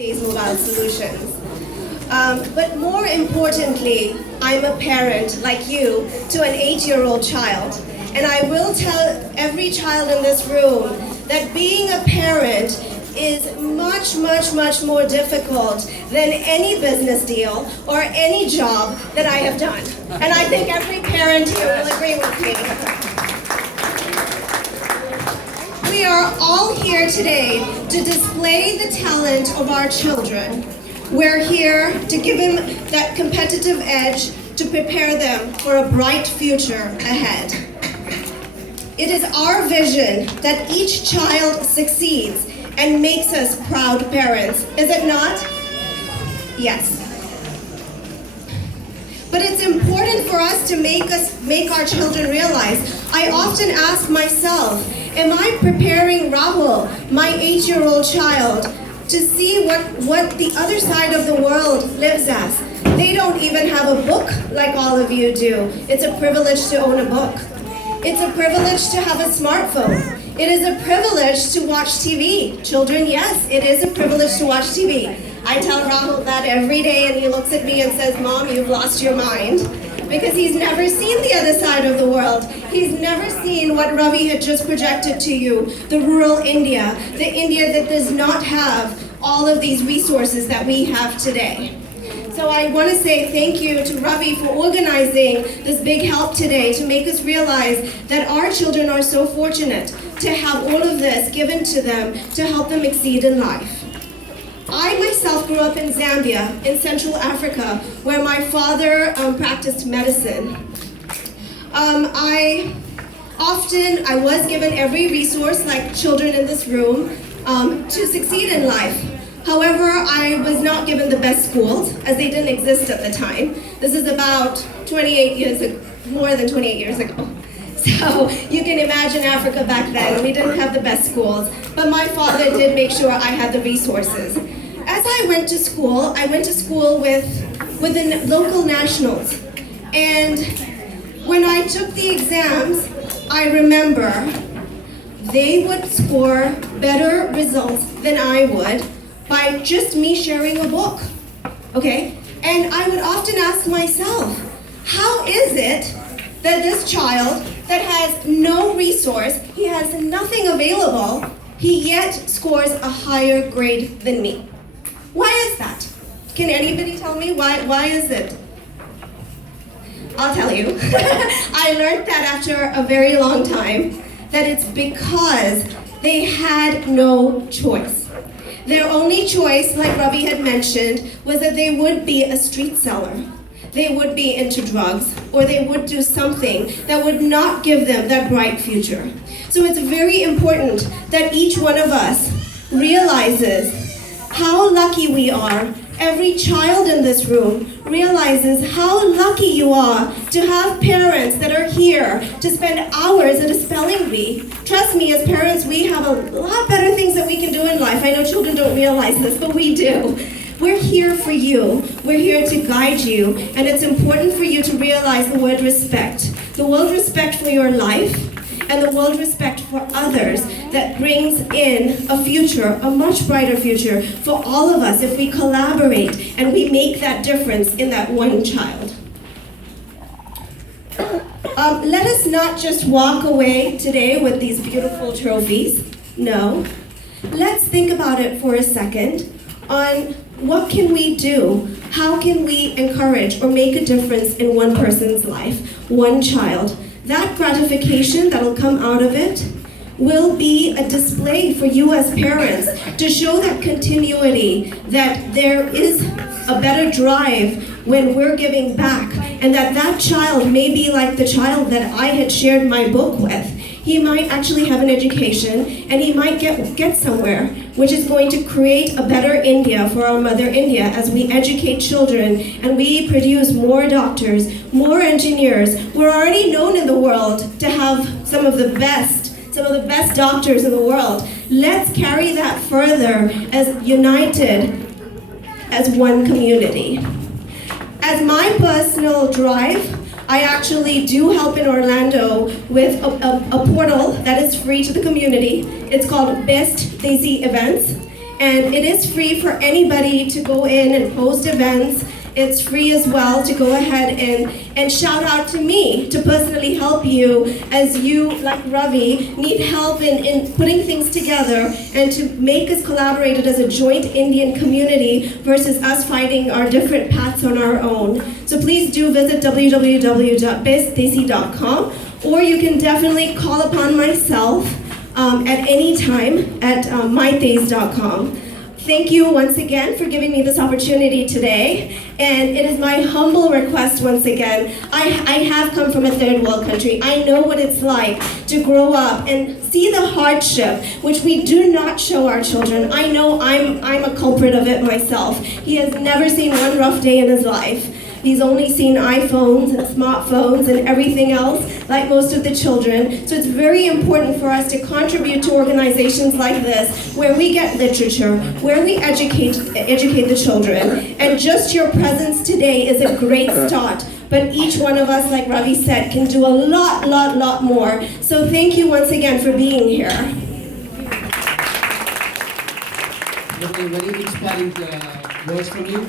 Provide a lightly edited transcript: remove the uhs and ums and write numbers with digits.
these mobile solutions. But more importantly, I'm a parent like you to an 8-year-old child. And I will tell every child in this room that being a parent is much, much, much more difficult than any business deal or any job that I have done. And I think every parent here will agree with me. We are all here today to display the talent of our children. We're here to give them that competitive edge to prepare them for a bright future ahead. It is our vision that each child succeeds and makes us proud parents, is it not? Yes. But it's important for us to make our children realize. I often ask myself, am I preparing Rahul, my 8-year-old child, to see what the other side of the world lives as? They don't even have a book like all of you do. It's a privilege to own a book. It's a privilege to have a smartphone. It is a privilege to watch TV. Children, yes, it is a privilege to watch TV. I tell Rahul that every day and he looks at me and says, Mom, you've lost your mind. Because he's never seen the other side of the world. He's never seen what Ravi had just projected to you, the rural India, the India that does not have all of these resources that we have today. So I want to say thank you to Ravi for organizing this big help today to make us realize that our children are so fortunate to have all of this given to them to help them exceed in life. I myself grew up in Zambia, in Central Africa, where my father practiced medicine. I was given every resource, like children in this room, to succeed in life. However, I was not given the best schools, as they didn't exist at the time. This is about 28 years ago, more than 28 years ago. So you can imagine Africa back then. We didn't have the best schools, but my father did make sure I had the resources. As I went to school with the local nationals. And when I took the exams, I remember they would score better results than I would by just me sharing a book, okay? And I would often ask myself, how is it that this child that has no resource, he has nothing available, he yet scores a higher grade than me? Why is that? Can anybody tell me why is it? I'll tell you. I learned that after a very long time, that it's because they had no choice. Their only choice, like Ravi had mentioned, was that they would be a street seller. They would be into drugs, or they would do something that would not give them that bright future. So it's very important that each one of us realizes how lucky we are. Every child in this room realizes how lucky you are to have parents that are here to spend hours at a spelling bee. Trust me, as parents, we have a lot better things that we can do in life. I know children don't realize this, but we do. We're here for you. We're here to guide you. And it's important for you to realize the word respect. The word respect for your life and the word respect for others that brings in a future, a much brighter future for all of us if we collaborate and we make that difference in that one child. Let us not just walk away today with these beautiful trophies. No. Let's think about it for a second on what can we do? How can we encourage or make a difference in one person's life, one child? That gratification that'll come out of it will be a display for you as parents to show that continuity, that there is a better drive when we're giving back, and that child may be like the child that I had shared my book with. He might actually have an education, and he might get somewhere, which is going to create a better India for our Mother India as we educate children and we produce more doctors, more engineers. We're already known in the world to have some of the best doctors in the world. Let's carry that further as united as one community. As my personal drive, I actually do help in Orlando with a portal that is free to the community. It's called Best Desi Events. And it is free for anybody to go in and host events. It's free as well to go ahead and shout out to me to personally help you as you, like Ravi, need help in putting things together and to make us collaborated as a joint Indian community versus us fighting our different paths on our own. So please do visit www.bestdesi.com, or you can definitely call upon myself at any time at mythes.com. Thank you once again for giving me this opportunity today. And it is my humble request once again. I have come from a third world country. I know what it's like to grow up and see the hardship, which we do not show our children. I know I'm a culprit of it myself. He has never seen one rough day in his life. He's only seen iPhones and smartphones and everything else, like most of the children. So it's very important for us to contribute to organizations like this, where we get literature, where we educate the children. And just your presence today is a great start. But each one of us, like Ravi said, can do a lot more. So thank you once again for being here. Very inspiring words from you.